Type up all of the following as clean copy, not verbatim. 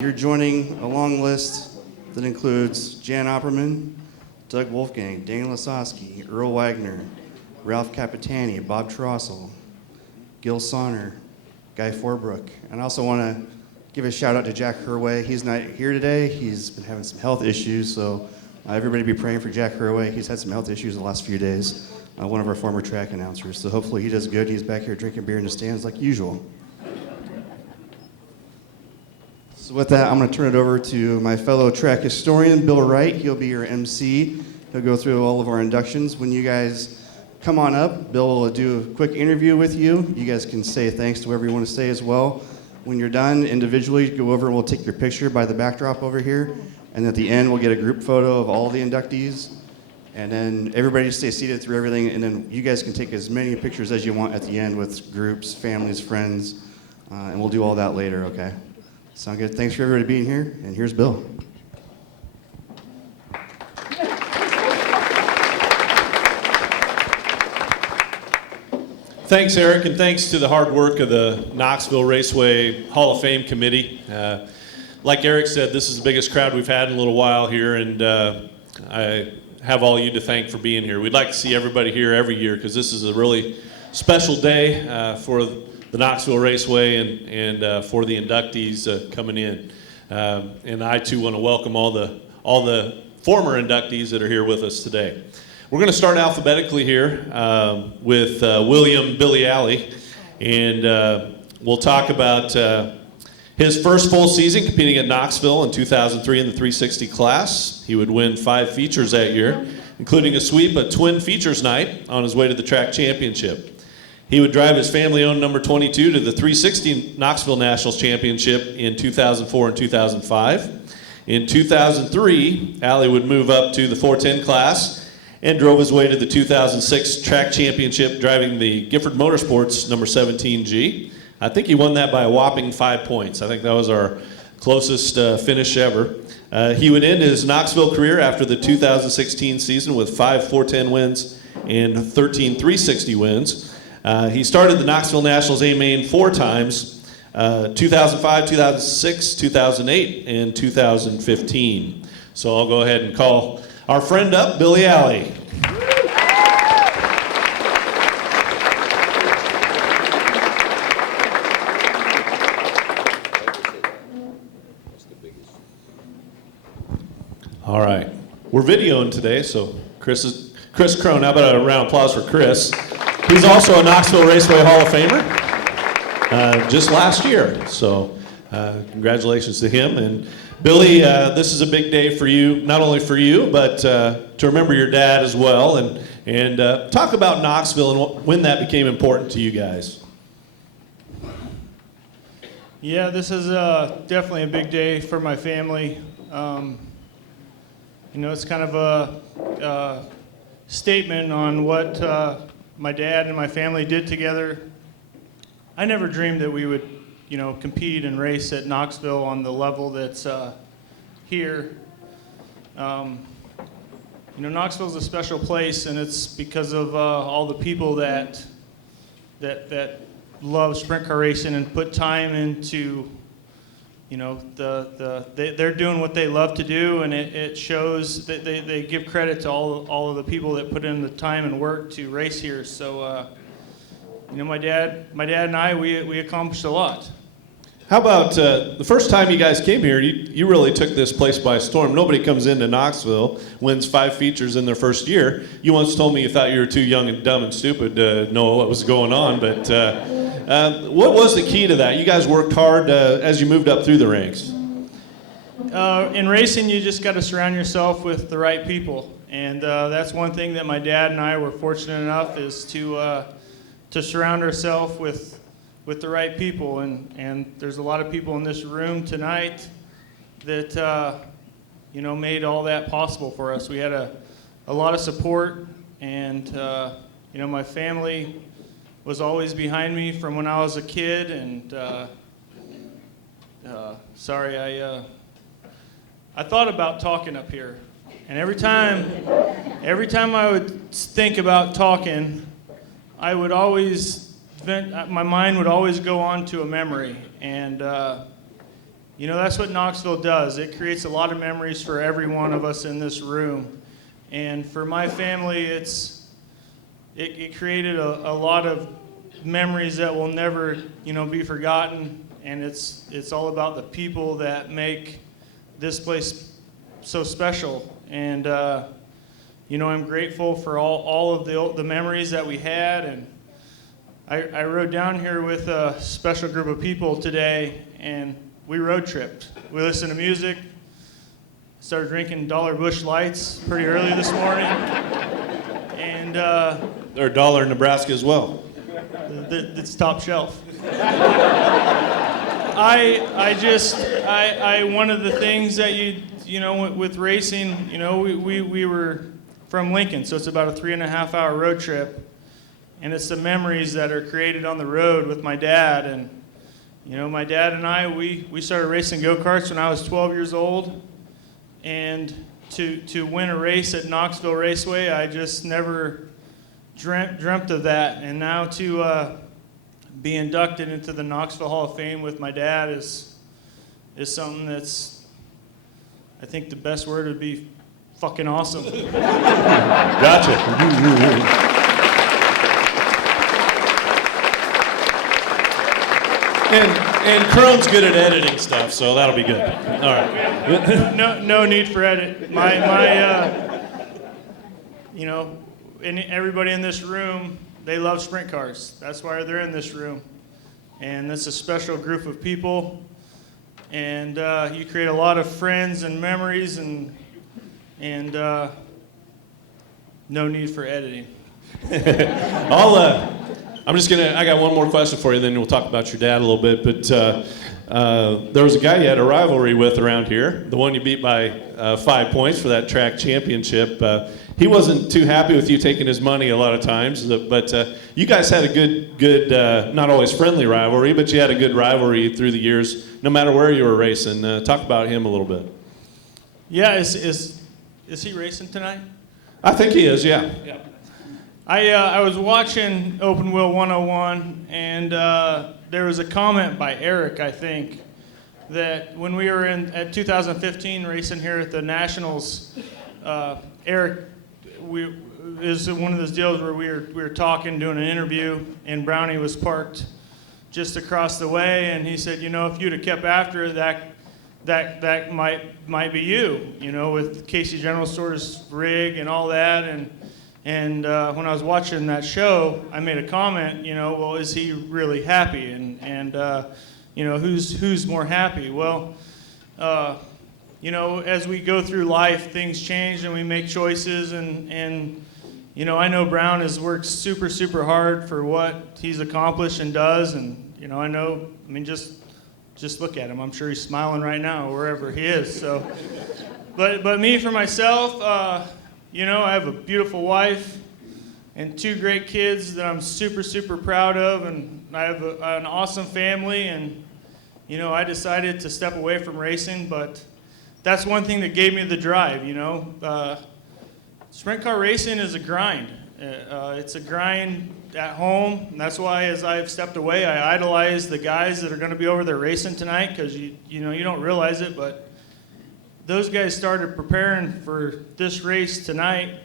You're joining a long list that includes Jan Opperman, Doug Wolfgang, Daniel Lasowski, Earl Wagner, Ralph Capitani, Bob Trossel, Gil Sonner, Guy Forbrook. And I also want to give a shout out to Jack Herway. He's not here today. He's been having some health issues, so everybody be praying for Jack Herway. He's had some health issues the last few days. One of our former track announcers. So hopefully he does good. He's back here drinking beer in the stands like usual. So with that, I'm going to turn it over to my fellow track historian, Bill Wright. He'll be your MC. He'll go through all of our inductions. When you guys come on up, Bill will do a quick interview with you. You guys can say thanks to whoever you want to say as well. When you're done, individually, go over and we'll take your picture by the backdrop over here. And at the end, we'll get a group photo of all the inductees. And then everybody stay seated through everything. And then you guys can take as many pictures as you want at the end with groups, families, friends. And we'll do all that later, okay? Sound good? Thanks for everybody being here, and here's Bill. Thanks, Eric, and thanks to the hard work of the Knoxville Raceway Hall of Fame Committee. Like Eric said, this is the biggest crowd we've had in a little while here, and I have all you to thank for being here. We'd like to see everybody here every year because this is a really special day for the Knoxville Raceway and for the inductees coming in. And I too want to welcome all the former inductees that are here with us today. We're going to start alphabetically here with William Billy Alley, and we'll talk about his first full season competing at Knoxville in 2003 in the 360 class. He would win 5 features that year, including a sweep, a twin features night on his way to the track championship. He would drive his family-owned number 22 to the 360 Knoxville Nationals Championship in 2004 and 2005. In 2003, Alley would move up to the 410 class and drove his way to the 2006 track championship driving the Gifford Motorsports number 17G. I think he won that by a whopping 5 points. I think that was our closest finish ever. He would end his Knoxville career after the 2016 season with 5 410 wins and 13 360 wins. He started the Knoxville Nationals A-Main 4 times, 2005, 2006, 2008, and 2015. So I'll go ahead and call our friend up, Billy Alley. All right. We're videoing today, so Chris Crone. How about a round of applause for Chris? He's also a Knoxville Raceway Hall of Famer just last year, so congratulations to him. And Billy, this is a big day for you, not only for you, but to remember your dad as well, and talk about Knoxville and when that became important to you guys. Yeah, this is definitely a big day for my family. It's kind of a statement on what my dad and my family did together. I never dreamed that we would, compete and race at Knoxville on the level that's here. Knoxville's a special place, and it's because of all the people that love sprint car racing and put time into, they're doing what they love to do, and it shows that they give credit to all of the people that put in the time and work to race here. So, my dad and I, we accomplished a lot. How about the first time you guys came here, you really took this place by storm. Nobody comes into Knoxville, wins 5 features in their first year. You once told me you thought you were too young and dumb and stupid to know what was going on, but what was the key to that? You guys worked hard as you moved up through the ranks. In racing, you just got to surround yourself with the right people, and that's one thing that my dad and I were fortunate enough is to surround ourselves with the right people, and there's a lot of people in this room tonight that made all that possible for us. We had a lot of support, and my family was always behind me from when I was a kid, and I thought about talking up here, and every time I would think about talking, I would always my mind would always go on to a memory, and that's what Knoxville does. It creates a lot of memories for every one of us in this room. And for my family, it created a lot of memories that will never, be forgotten. And it's all about the people that make this place so special. And, I'm grateful for all of the memories that we had. And I rode down here with a special group of people today, and we road tripped. We listened to music, started drinking Dollar Busch Lights pretty early this morning. And They're $1 in Nebraska as well. it's top shelf. One of the things that with racing, we were from Lincoln, so it's about a 3.5-hour road trip. And it's the memories that are created on the road with my dad. And, my dad and I, we started racing go-karts when I was 12 years old. And to win a race at Knoxville Raceway, I just never dreamt of that. And now to be inducted into the Knoxville Hall of Fame with my dad is something that's, I think the best word would be fucking awesome. Gotcha. And Crone's good at editing stuff, so that'll be good. All right. No need for edit. And everybody in this room, they love sprint cars. That's why they're in this room. And it's a special group of people. And you create a lot of friends and memories, and no need for editing. I got one more question for you, then we'll talk about your dad a little bit. But there was a guy you had a rivalry with around here, the one you beat by 5 points for that track championship. He wasn't too happy with you taking his money a lot of times, but you guys had a good, not always friendly rivalry, but you had a good rivalry through the years, no matter where you were racing. Talk about him a little bit. Yeah, is he racing tonight? I think he is, yeah. I was watching Open Wheel 101, and there was a comment by Eric, I think, that when we were at 2015 racing here at the Nationals, Eric, is one of those deals where we were talking, doing an interview, and Brownie was parked just across the way, and he said, if you'd have kept after it, that might be you, with Casey General Store's rig and all that. And when I was watching that show, I made a comment, well, is he really happy? And who's more happy? Well, as we go through life, things change and we make choices. And I know Brown has worked super, super hard for what he's accomplished and does. And, just look at him. I'm sure he's smiling right now, wherever he is. So, but me, for myself, I have a beautiful wife and 2 great kids that I'm super, super proud of, and I have an awesome family, and, I decided to step away from racing, but that's one thing that gave me the drive, Sprint car racing is a grind. It's a grind at home, and that's why as I've stepped away, I idolize the guys that are going to be over there racing tonight, because you don't realize it, but those guys started preparing for this race tonight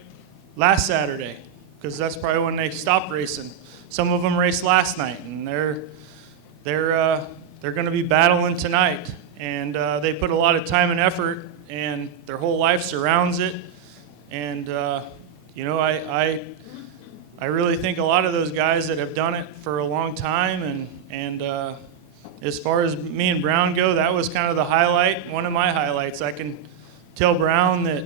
last Saturday, because that's probably when they stopped racing. Some of them raced last night, and they're going to be battling tonight. And they put a lot of time and effort, and their whole life surrounds it. And I really think a lot of those guys that have done it for a long time, and as far as me and Brown go, that was kind of the highlight, one of my highlights. I can tell Brown that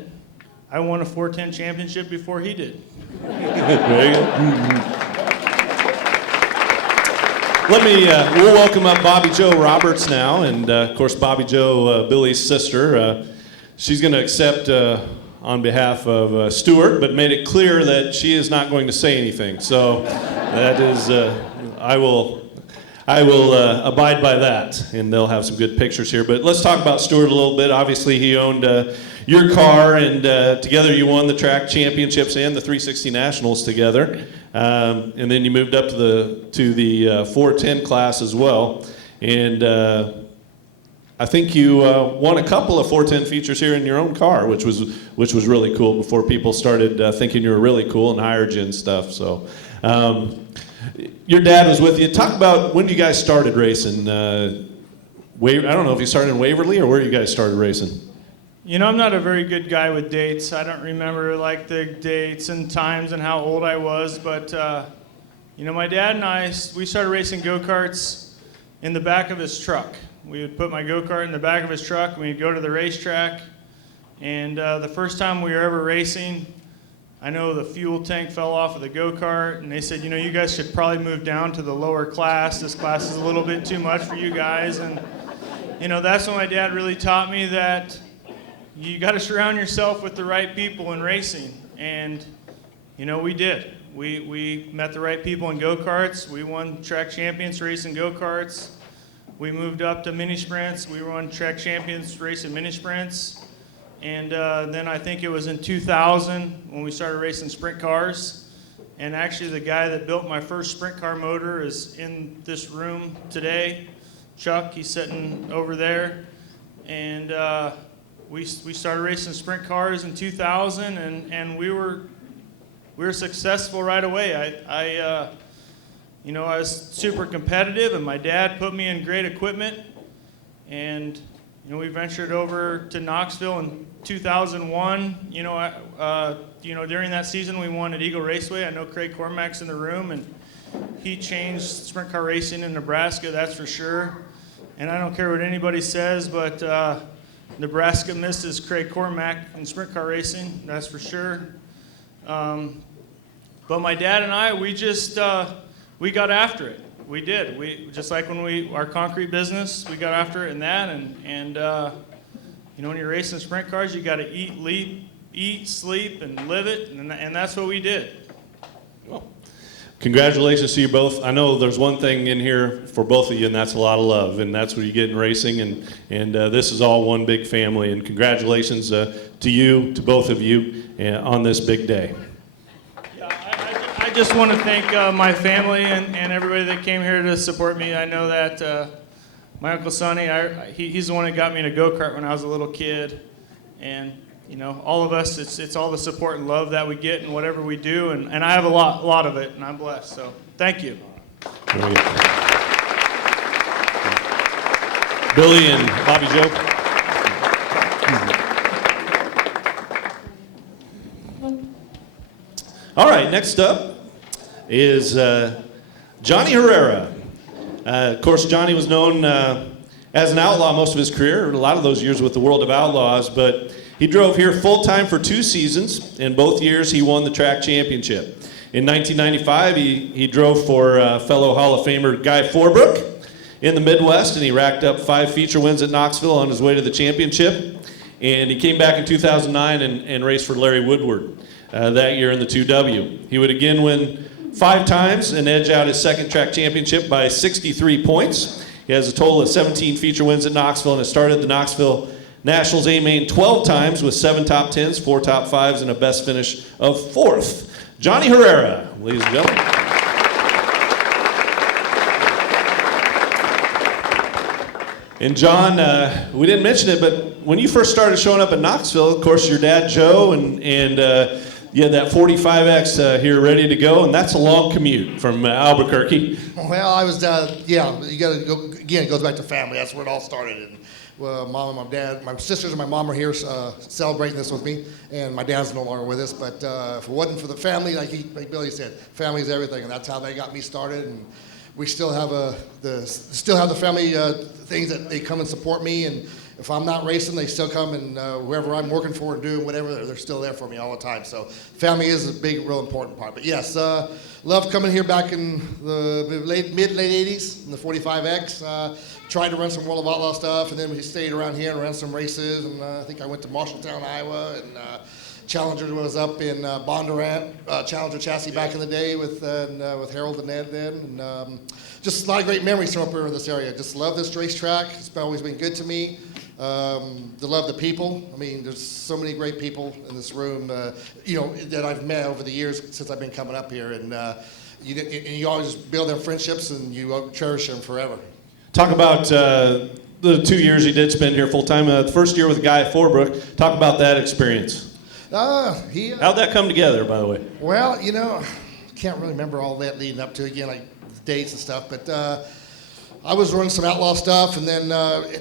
I won a 410 championship before he did. There you go. We'll welcome up Bobby Joe Roberts now, and of course Bobby Joe, Billy's sister. She's going to accept on behalf of Stewart, but made it clear that she is not going to say anything. So that is, I will abide by that, and they'll have some good pictures here. But let's talk about Stewart a little bit. Obviously, he owned your car, and together you won the track championships and the 360 Nationals together. And then you moved up to the 410 class as well. And I think you won a couple of 410 features here in your own car, which was really cool before people started thinking you were really cool and hired you and stuff. So, your dad was with you. Talk about when you guys started racing. I don't know if you started in Waverly or where you guys started racing. You know, I'm not a very good guy with dates. I don't remember like the dates and times and how old I was, but you know, my dad and I, we started racing go-karts in the back of his truck. We would put my go-kart in the back of his truck, and we'd go to the racetrack. And the first time we were ever racing, I know the fuel tank fell off of the go-kart, and they said, you know, you guys should probably move down to the lower class. This class is a little bit too much for you guys. And, you know, that's when my dad really taught me that you got to surround yourself with the right people in racing. And, you know, we did. We met the right people in go-karts. We won track champions racing go-karts. We moved up to mini sprints. We won track champions racing mini sprints. And then I think it was in 2000 when we started racing sprint cars. And actually the guy that built my first sprint car motor is in this room today. Chuck, he's sitting over there. And we started racing sprint cars in 2000, and we were successful right away. You know, I was super competitive, and my dad put me in great equipment. And, you know, we ventured over to Knoxville in 2001. You know, during that season, we won at Eagle Raceway. I know Craig Cormack's in the room, and he changed sprint car racing in Nebraska, that's for sure. And I don't care what anybody says, but Nebraska misses Craig Cormack in sprint car racing, that's for sure. But my dad and I, we just, we got after it. We did. We just like when our concrete business, we got after it in that. And you know, when you're racing sprint cars, you got to eat, sleep, and live it. And that's what we did. Well, congratulations to you both. I know there's one thing in here for both of you, and that's a lot of love. And that's what you get in racing. And this is all one big family. And congratulations to you, to both of you, on this big day. I just want to thank my family and everybody that came here to support me. I know that my Uncle Sonny, he's the one that got me in a go-kart when I was a little kid. And, you know, all of us, it's all the support and love that we get in whatever we do. And I have a lot of it, and I'm blessed. So thank you. Billy and Bobby Joe. All right, next up is Johnny Herrera. Of course, Johnny was known as an outlaw most of his career, a lot of those years with the World of Outlaws, but he drove here full-time for 2 seasons, and both years he won the track championship. In 1995, he drove for fellow Hall of Famer Guy Forbrook in the Midwest, and he racked up 5 feature wins at Knoxville on his way to the championship. And he came back in 2009 and raced for Larry Woodward that year in the 2W. He would again win 5 times and edge out his second track championship by 63 points. He has a total of 17 feature wins at Knoxville and has started the Knoxville Nationals A-Main 12 times with 7 top 10s, 4 top 5s, and a best finish of 4th. Johnny Herrera, ladies and gentlemen. And John, we didn't mention it, but when you first started showing up at Knoxville, of course, your dad, Joe, and you had that 45X here ready to go, and that's a long commute from Albuquerque. Well, I was, yeah, you got to go, again, it goes back to family. That's where it all started. And, mom and my dad, my sisters and my mom are here celebrating this with me, and my dad's no longer with us. But if it wasn't for the family, like Billy said, family is everything, and that's how they got me started. And we still have the family things that they come and support me. And if I'm not racing, they still come and whoever I'm working for and doing whatever, they're still there for me all the time. So family is a big, real important part. But yes, loved coming here back in the mid late 80s in the 45X. Tried to run some World of Outlaw stuff, and then we stayed around here and ran some races. And I think I went to Marshalltown, Iowa, and Challenger was up in Bondurant, Challenger chassis back in the day with Harold and Ned then. And just a lot of great memories from up here in this area. Just love this racetrack. It's always been good to me. Love the people. I mean, there's so many great people in this room, that I've met over the years since I've been coming up here. And you always build them friendships and you cherish them forever. Talk about the 2 years you did spend here full time. The first year with Guy at Forbrook. Talk about that experience. How'd that come together, by the way? Well, you know, can't really remember all that leading up to it, again, like dates and stuff, but I was running some outlaw stuff, and then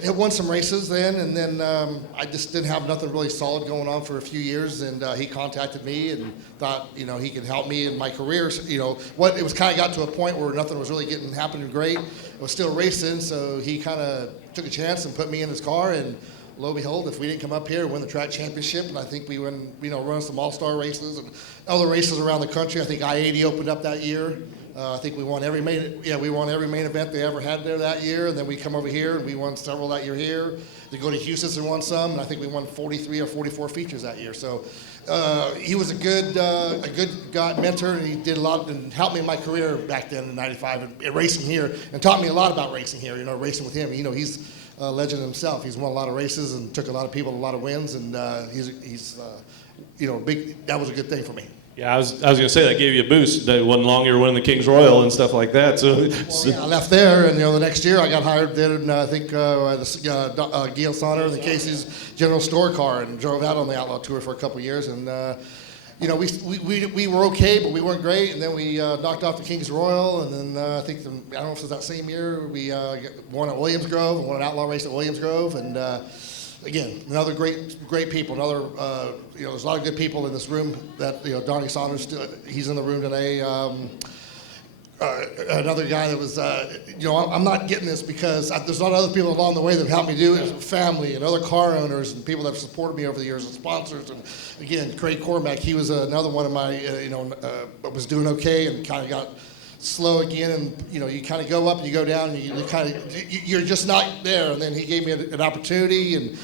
it won some races then, and then I just didn't have nothing really solid going on for a few years, and he contacted me and thought, you know, he could help me in my career. You know, it was kind of got to a point where nothing was really happening great. I was still racing, so he kind of took a chance and put me in his car, and lo and behold, if we didn't come up here and win the track championship, and I think we won, you know, run some all-star races and other races around the country. I think I-80 opened up that year. I think we won every main event they ever had there that year, and then we come over here and we won several that year here. They go to Houston and won some, and I think we won 43 or 44 features that year. So he was a good guy, mentor, and he did a lot and helped me in my career back then in '95 and racing here, and taught me a lot about racing here. You know, racing with him. You know, he's a legend himself. He's won a lot of races and took a lot of people to a lot of wins, and he's you know, big. That was a good thing for me. Yeah, I was going to say that gave you a boost. That wasn't long you were winning the King's Royal and stuff like that. So, yeah, I left there, and you know, the next year I got hired there, and I think Gail Sonner, the Casey's General Store car, and drove out on the Outlaw Tour for a couple of years, and you know, we were okay, but we weren't great, and then we knocked off the King's Royal, and then I think I don't know if it was that same year we won at Williams Grove, won an outlaw race at Williams Grove, and. Again, another great people. Another, you know, there's a lot of good people in this room. That, you know, Donnie Saunders, he's in the room today. Another guy that was, you know, I'm not getting this because there's a lot of other people along the way that helped me do it. Family and other car owners and people that have supported me over the years and sponsors. And again, Craig Cormack, he was another one of my, you know, was doing okay and kind of got slow again, and you know, you kind of go up and you go down, and you're just not there. And then he gave me an opportunity, and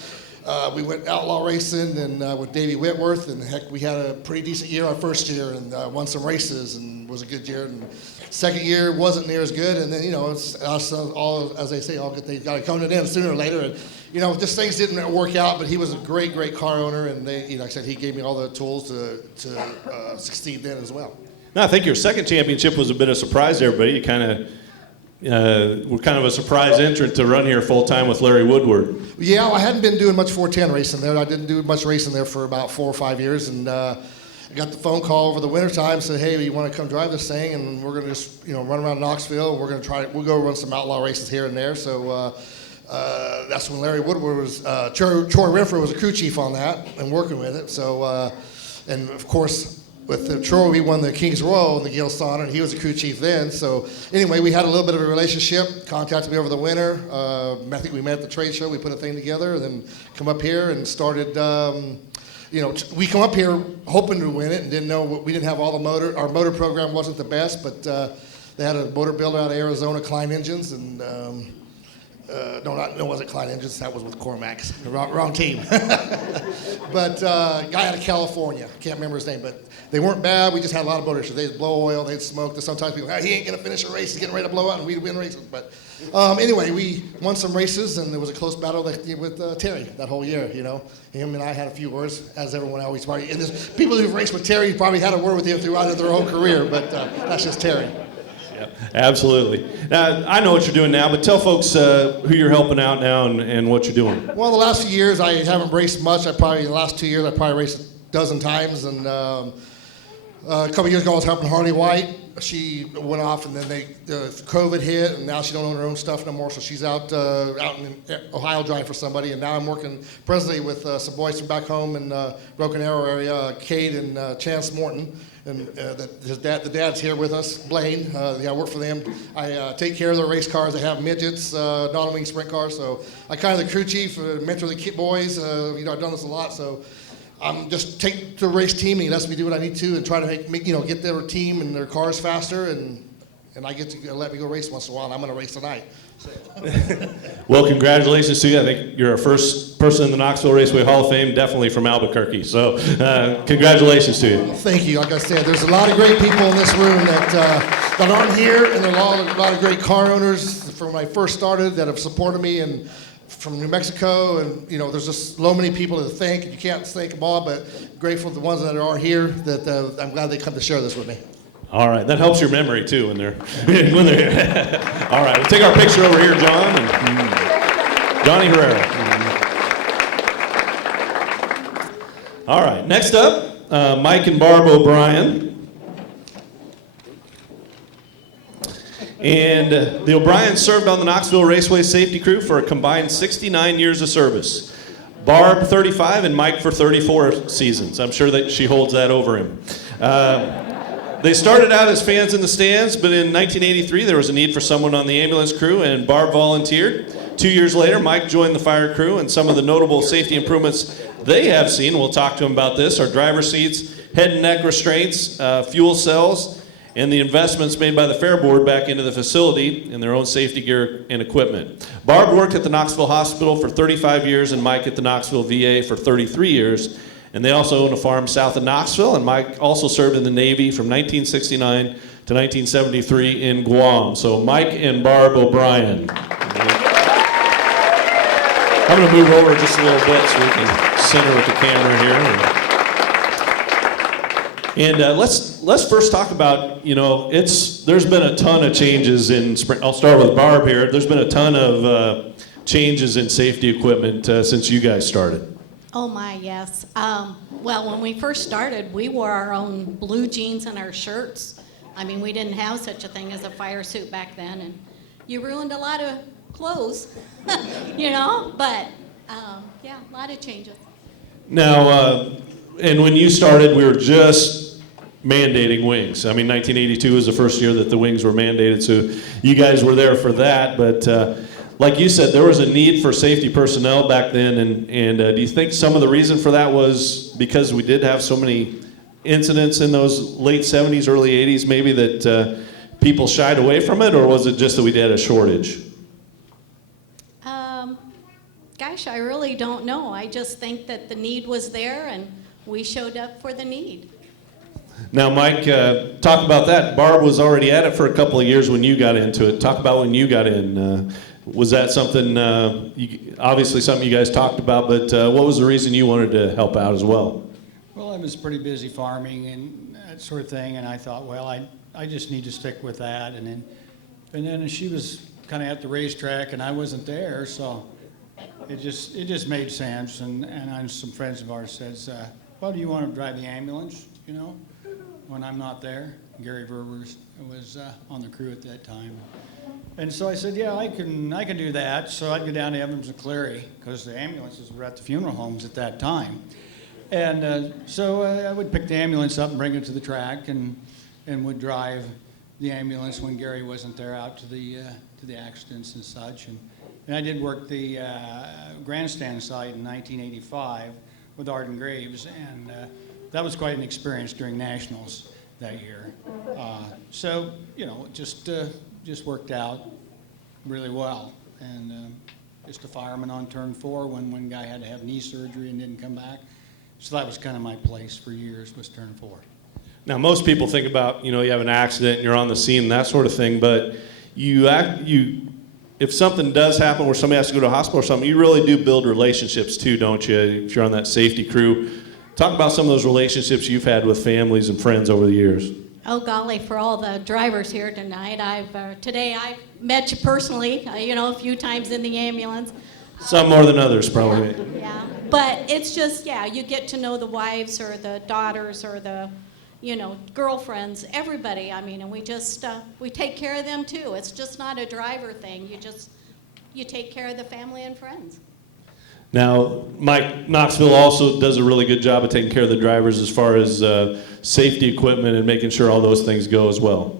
we went outlaw racing and with Davey Whitworth, and heck, we had a pretty decent year our first year, and won some races, and was a good year. And second year wasn't near as good, and then, you know, it's all, as they say, all good things got to come to an end sooner or later. And you know, just things didn't work out, but he was a great car owner, and they, you know, like I said, he gave me all the tools to succeed then as well. No, I think your second championship was a bit of a surprise to everybody. You kind of were kind of a surprise entrant to run here full time with Larry Woodward. Yeah, I hadn't been doing much 410 racing there. I didn't do much racing there for about 4 or 5 years, and I got the phone call over the wintertime, said, hey, you want to come drive this thing, and we're going to just, you know, run around Knoxville, and we'll go run some outlaw races here and there. So that's when Larry Woodward was, Troy Renfrew was a crew chief on that and working with it. So, and of course, with Troy, we won the King's Royal and the Gail Sonner, and he was a crew chief then. So anyway, we had a little bit of a relationship, contacted me over the winter. I think we met at the trade show, we put a thing together, and then come up here and started, you know, we come up here hoping to win it and didn't know, we didn't have all the motor, our motor program wasn't the best, but they had a motor builder out of Arizona, Klein Engines, and no, it wasn't Klein Engines, that was with Cormac's, wrong team. But guy out of California, can't remember his name, but they weren't bad. We just had a lot of motor issues. They'd blow oil, they'd smoke. Sometimes people, he ain't gonna finish a race, he's getting ready to blow out, and we'd win races. But anyway, we won some races, and there was a close battle with Terry that whole year. You know, him and I had a few words, as everyone always probably. And there's people who've raced with Terry probably had a word with him throughout their whole career, but that's just Terry. Yeah, absolutely. Now, I know what you're doing now, but tell folks who you're helping out now and what you're doing. Well, the last few years I haven't raced much. In the last 2 years I probably raced a dozen times, and a couple years ago I was helping Harley White. She went off, and then COVID hit, and now she don't own her own stuff no more, so she's out in Ohio driving for somebody. And now I'm working presently with some boys from back home in Broken Arrow area, Cade and Chance Morton. And the dad's here with us, Blaine. I work for them. I take care of their race cars. They have midgets, non-wing sprint cars. So I kind of the crew chief, mentor the kid boys. You know, I've done this a lot. So I'm just take the race team, and he lets me do what I need to, and try to make you know, get their team and their cars faster, and I get to let me go race once in a while. And I'm going to race tonight. Well, congratulations to you. I think you're our first person in the Knoxville Raceway Hall of Fame, definitely from Albuquerque. So congratulations to you. Thank you. Like I said, there's a lot of great people in this room that aren't here, and there are a lot of great car owners from when I first started that have supported me, and from New Mexico, and you know, there's just so many people to thank. You can't thank them all, but grateful to the ones that are here. That I'm glad they come to share this with me. All right, that helps your memory too when they're here. All right, we'll take our picture over here, John. Johnny Herrera. All right, next up, Mike and Barb O'Brien. And the O'Briens served on the Knoxville Raceway safety crew for a combined 69 years of service. Barb 35 and Mike for 34 seasons. I'm sure that she holds that over him. They started out as fans in the stands, but in 1983 there was a need for someone on the ambulance crew, and Barb volunteered. 2 years later, Mike joined the fire crew, and some of the notable safety improvements they have seen, we'll talk to him about this, are driver seats, head and neck restraints, fuel cells, and the investments made by the Fair Board back into the facility in their own safety gear and equipment. Barb worked at the Knoxville Hospital for 35 years and Mike at the Knoxville VA for 33 years. And they also own a farm south of Knoxville, and Mike also served in the Navy from 1969 to 1973 in Guam. So Mike and Barb O'Brien. I'm going to move over just a little bit so we can center with the camera here. And let's first talk about, there's been a ton of changes in spring. I'll start with Barb here. There's been a ton of changes in safety equipment since you guys started. Oh my, yes. Well, when we first started, we wore our own blue jeans and our shirts. I mean, we didn't have such a thing as a fire suit back then, and you ruined a lot of clothes, but yeah, a lot of changes. Now, and when you started, we were just mandating wings. I mean, 1982 was the first year that the wings were mandated, so you guys were there for that. But like you said, there was a need for safety personnel back then. And do you think some of the reason for that was because we did have so many incidents in those late 70s, early 80s, maybe that people shied away from it, or was it just that we had a shortage? Gosh, I really don't know. I just think that the need was there, and we showed up for the need. Now, Mike, talk about that. Barb was already at it for a couple of years when you got into it. Talk about when you got in. Was that something, obviously something you guys talked about, but what was the reason you wanted to help out as well? Well, I was pretty busy farming and that sort of thing, and I thought, well, I just need to stick with that. And then she was kind of at the racetrack, and I wasn't there, so it just made sense. And some friends of ours says, well, do you want to drive the ambulance, when I'm not there? Gary Verber was on the crew at that time. And so I said, yeah, I can do that. So I'd go down to Evans and Cleary, because the ambulances were at the funeral homes at that time. And so I would pick the ambulance up and bring it to the track, and would drive the ambulance when Gary wasn't there out to the accidents and such. And I did work the grandstand site in 1985 with Arden Graves, and that was quite an experience during nationals that year. So it just worked out really well. And just a fireman on turn 4 when one guy had to have knee surgery and didn't come back. So that was kind of my place for years, was turn 4. Now, most people think about, you have an accident and you're on the scene and that sort of thing, but if something does happen where somebody has to go to a hospital or something, you really do build relationships too, don't you, if you're on that safety crew? Talk about some of those relationships you've had with families and friends over the years. Oh golly, for all the drivers here tonight, today I've met you personally, a few times in the ambulance. Some more than others, probably. Yeah, but it's just, you get to know the wives or the daughters or the, girlfriends, everybody. I mean, and we just, we take care of them too. It's just not a driver thing. You take care of the family and friends. Now, Mike, Knoxville also does a really good job of taking care of the drivers as far as safety equipment and making sure all those things go as well.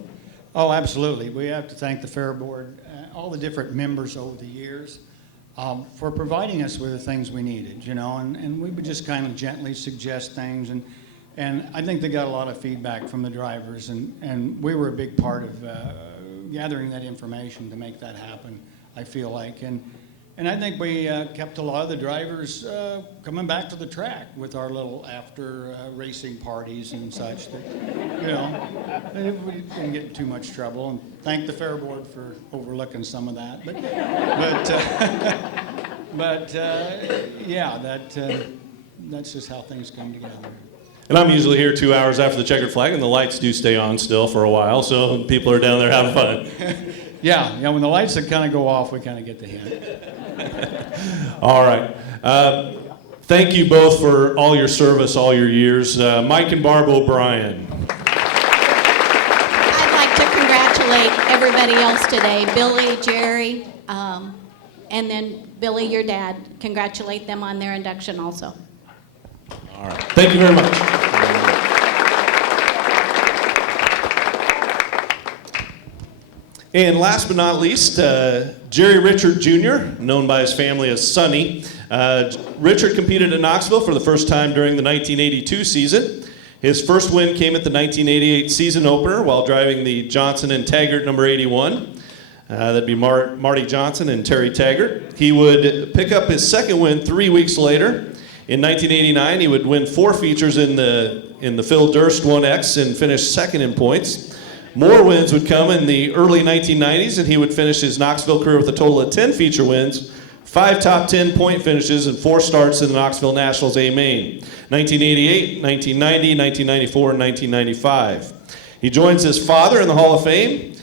Oh, absolutely. We have to thank the Fair Board, all the different members over the years, for providing us with the things we needed, and we would just kind of gently suggest things, and I think they got a lot of feedback from the drivers, and we were a big part of gathering that information to make that happen, I feel like. And I think we kept a lot of the drivers coming back to the track with our little after racing parties and such. That, we didn't get in too much trouble. And thank the Fair Board for overlooking some of that. That's just how things come together. And I'm usually here 2 hours after the checkered flag, and the lights do stay on still for a while, so people are down there having fun. Yeah, when the lights kind of go off, we kind of get the hint. All right. Thank you both for all your service, all your years. Mike and Barb O'Brien. I'd like to congratulate everybody else today, Billy, Jerry, and then Billy, your dad. Congratulate them on their induction also. All right. Thank you very much. And last but not least, Jerry Richert Jr., known by his family as Sonny. Richert competed at Knoxville for the first time during the 1982 season. His first win came at the 1988 season opener while driving the Johnson and Taggart number 81. That'd be Marty Johnson and Terry Taggart. He would pick up his second win 3 weeks later. In 1989, he would win 4 features in the Phil Durst 1X and finish second in points. More wins would come in the early 1990s, and he would finish his Knoxville career with a total of 10 feature wins, 5 top 10 point finishes, and 4 starts in the Knoxville Nationals A-Main. 1988, 1990, 1994, and 1995. He joins his father in the Hall of Fame.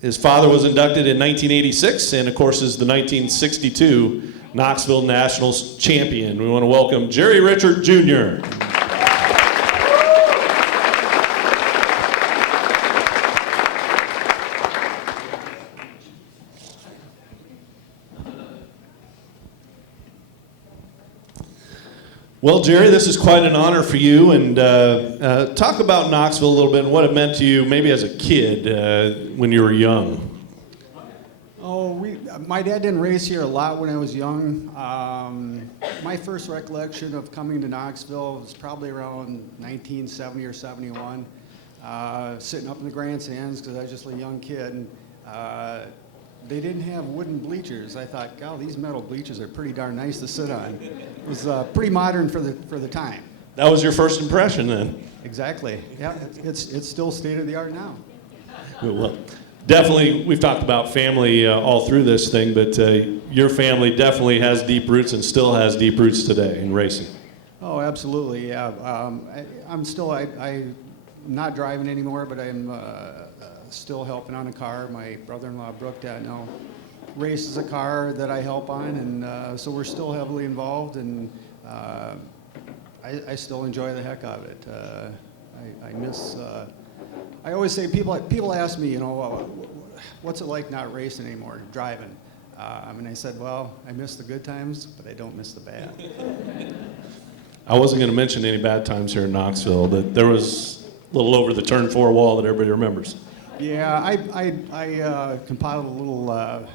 His father was inducted in 1986, and of course is the 1962 Knoxville Nationals champion. We want to welcome Jerry Richert Jr. Well, Jerry, this is quite an honor for you, and talk about Knoxville a little bit and what it meant to you, maybe as a kid when you were young. Oh, my dad didn't race here a lot when I was young. My first recollection of coming to Knoxville was probably around 1970 or 71, sitting up in the grandstands because I was just a young kid. And, they didn't have wooden bleachers. I thought, God, these metal bleachers are pretty darn nice to sit on. It was pretty modern for the time. That was your first impression then? Exactly. Yeah, it's still state of the art now. Well, definitely, we've talked about family all through this thing, but your family definitely has deep roots and still has deep roots today in racing. Oh, absolutely, yeah. I'm not driving anymore, but I'm still helping on a car. My brother-in-law, Brooke, Dad, now races a car that I help on, and so we're still heavily involved, and I still enjoy the heck out of it. I miss, I always say, people ask me, what's it like not racing anymore, driving? And I said, well, I miss the good times, but I don't miss the bad. I wasn't going to mention any bad times here in Knoxville, but there was a little over the turn 4 wall that everybody remembers. Yeah, I compiled a little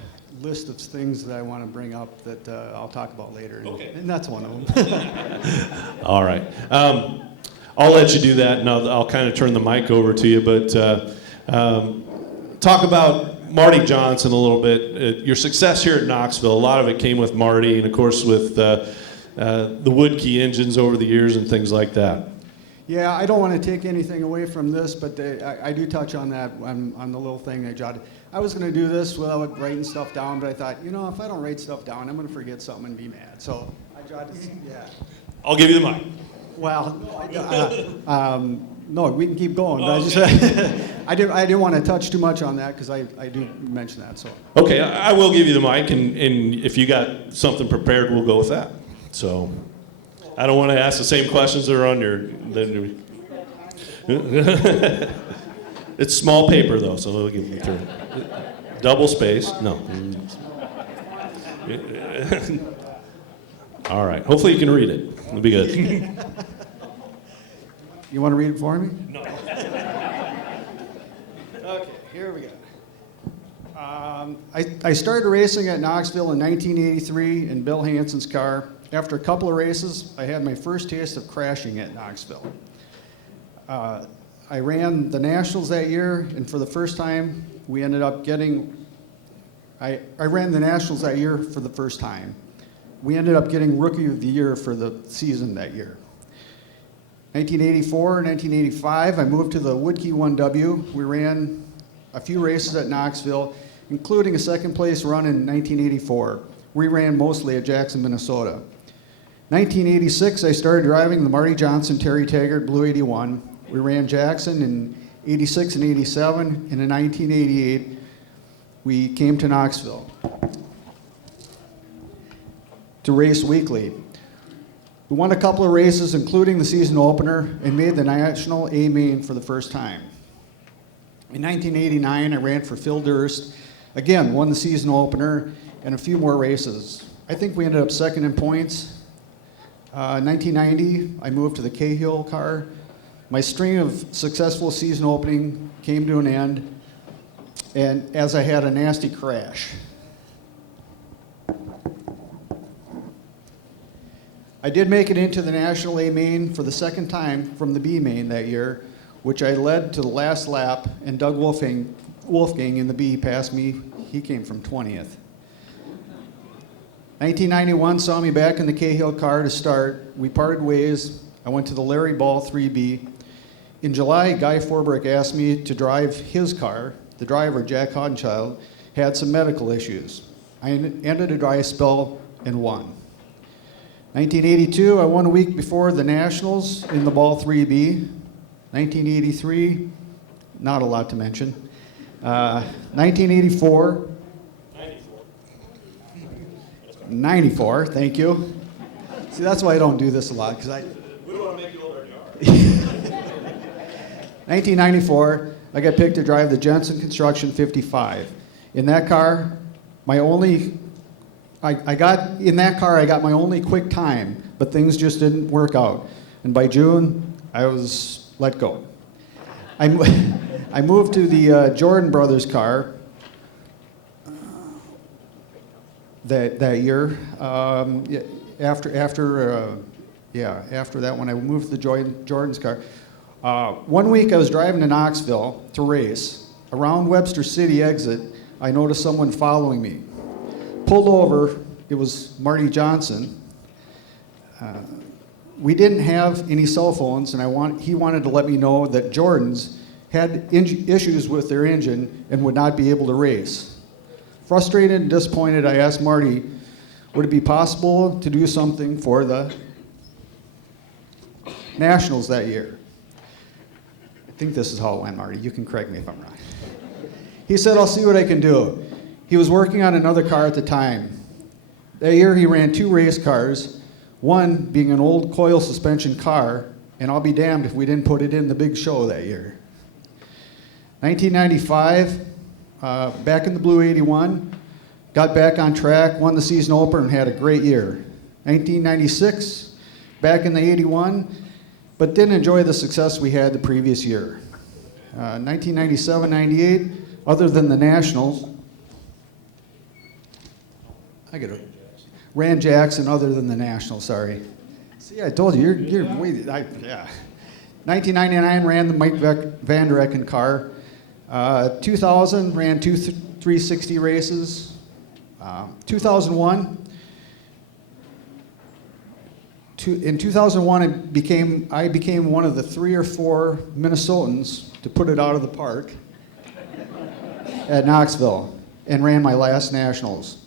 list of things that I want to bring up that I'll talk about later, Okay. And that's one of them. All right. I'll let you do that, and I'll kind of turn the mic over to you, but talk about Marty Johnson a little bit. Your success here at Knoxville, a lot of it came with Marty, and of course with the Woodkey engines over the years and things like that. Yeah, I don't want to take anything away from this, but I do touch on that on the little thing I jotted. I was going to do this without writing stuff down, but I thought, if I don't write stuff down, I'm going to forget something and be mad. So I jotted, yeah. I'll give you the mic. Well, no, we can keep going. But I didn't want to touch too much on that because I do mention that. So. Okay, I will give you the mic, and if you got something prepared, we'll go with that. So. I don't want to ask the same questions that are on your. It's small paper though, so it'll give me through. Double space, no. All right. Hopefully you can read it. It'll be good. You want to read it for me? No. Okay, here we go. I started racing at Knoxville in 1983 in Bill Hansen's car. After a couple of races, I had my first taste of crashing at Knoxville. I ran the Nationals that year, and for the first time, we ended up getting, I ran the Nationals that year for the first time. We ended up getting Rookie of the Year for the season that year. 1984, 1985, I moved to the Woodkey 1W. We ran a few races at Knoxville, including a second place run in 1984. We ran mostly at Jackson, Minnesota. 1986, I started driving the Marty Johnson Terry Taggart Blue 81. We ran Jackson in 86 and 87, and in 1988, we came to Knoxville. to race weekly. We won a couple of races, including the season opener, and made the National A main for the first time. In 1989, I ran for Phil Durst, again, won the season opener, and a few more races. I think we ended up second in points. 1990, I moved to the Cahill car. My string of successful season opening came to an end, and as I had a nasty crash. I did make it into the National A main for the second time from the B main that year, which I led to the last lap, and Doug Wolfgang in the B passed me. He came from 20th. 1991 saw me back in the Cahill car to start. We parted ways. I went to the Larry Ball 3B. In July, Guy Forbrick asked me to drive his car. The driver, Jack Hodenschild, had some medical issues. I ended a dry spell and won. 1982, I won a week before the Nationals in the Ball 3B. 1983, not a lot to mention. 1984. 94, thank you. See, that's why I don't do this a lot, because We don't want to make you older than you are. 1994, I got picked to drive the Jensen Construction 55. In that car, I got my only quick time, but things just didn't work out. And by June, I was let go. I moved to the Jordan Brothers car that year. After that one, I moved to the Jordan's car. 1 week I was driving to Knoxville to race. Around Webster City exit, I noticed someone following me. Pulled over, it was Marty Johnson. We didn't have any cell phones, and he wanted to let me know that Jordan's had issues with their engine and would not be able to race. Frustrated and disappointed, I asked Marty, would it be possible to do something for the Nationals that year? I think this is how it went, Marty. You can correct me if I'm wrong. He said, I'll see what I can do. He was working on another car at the time. That year he ran 2 race cars, one being an old coil suspension car, and I'll be damned if we didn't put it in the big show that year. 1995, back in the Blue 81, got back on track, won the season opener, and had a great year. 1996, back in the 81, but didn't enjoy the success we had the previous year. 1997-98, other than the Nationals, ran Jackson other than the Nationals, sorry. See, I told you, you're way, yeah. 1999 ran the Mike Van Der Ecken car. 2000 ran 2 360 races. 2001, in 2001 I became one of the 3 or 4 Minnesotans to put it out of the park at Knoxville and ran my last Nationals.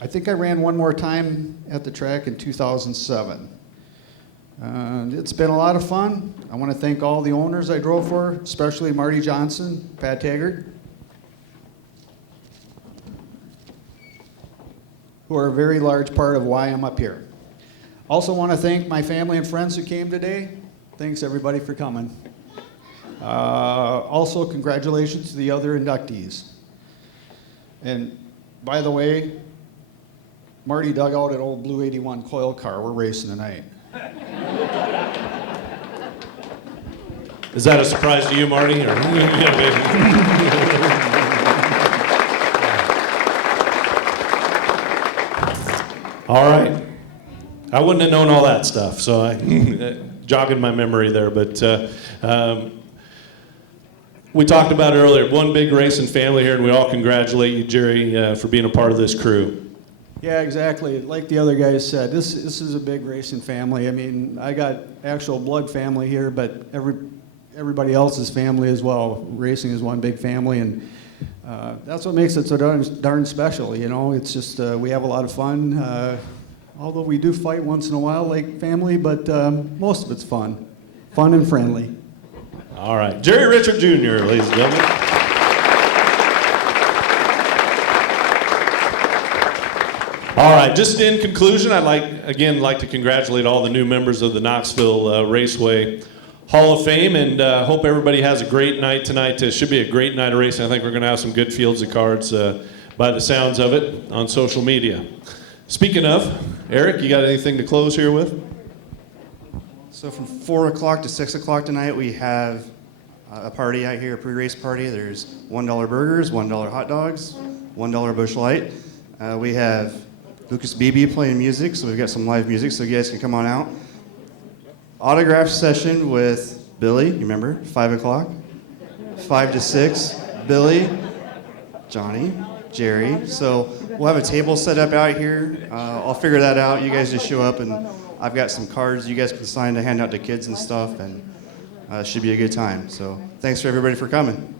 I think I ran one more time at the track in 2007. It's been a lot of fun. I want to thank all the owners I drove for, especially Marty Johnson, Pat Taggart, who are a very large part of why I'm up here. Also want to thank my family and friends who came today. Thanks everybody for coming. Also, congratulations to the other inductees. And by the way, Marty dug out an old Blue 81 coil car. We're racing tonight. Is that a surprise to you, Marty? Or? All right. I wouldn't have known all that stuff, so I jogging my memory there. But we talked about it earlier. One big racing family here, and we all congratulate you, Jerry, for being a part of this crew. Yeah, exactly. Like the other guys said, this is a big racing family. I mean, I got actual blood family here, but everybody else's family as well. Racing is one big family, and that's what makes it so darn special. You know, it's just we have a lot of fun. Although we do fight once in a while, like family, but most of it's fun and friendly. All right, Jerry Richert Jr., ladies and gentlemen. All right, just in conclusion, I'd like to congratulate all the new members of the Knoxville Raceway Hall of Fame, and hope everybody has a great night tonight. It should be a great night of racing. I think we're going to have some good fields of cards by the sounds of it on social media. Speaking of, Eric, you got anything to close here with? So from 4 o'clock to 6 o'clock tonight, we have a party out here, a pre-race party. There's $1 burgers, $1 hot dogs, $1 Busch Light. We have Lucas Beebe playing music, so we've got some live music, so you guys can come on out. Autograph session with Billy, you remember, 5 o'clock. 5 to 6, Billy, Johnny, Jerry. So we'll have a table set up out here. I'll figure that out. You guys just show up, and I've got some cards you guys can sign to hand out to kids and stuff, and it should be a good time. So thanks for everybody for coming.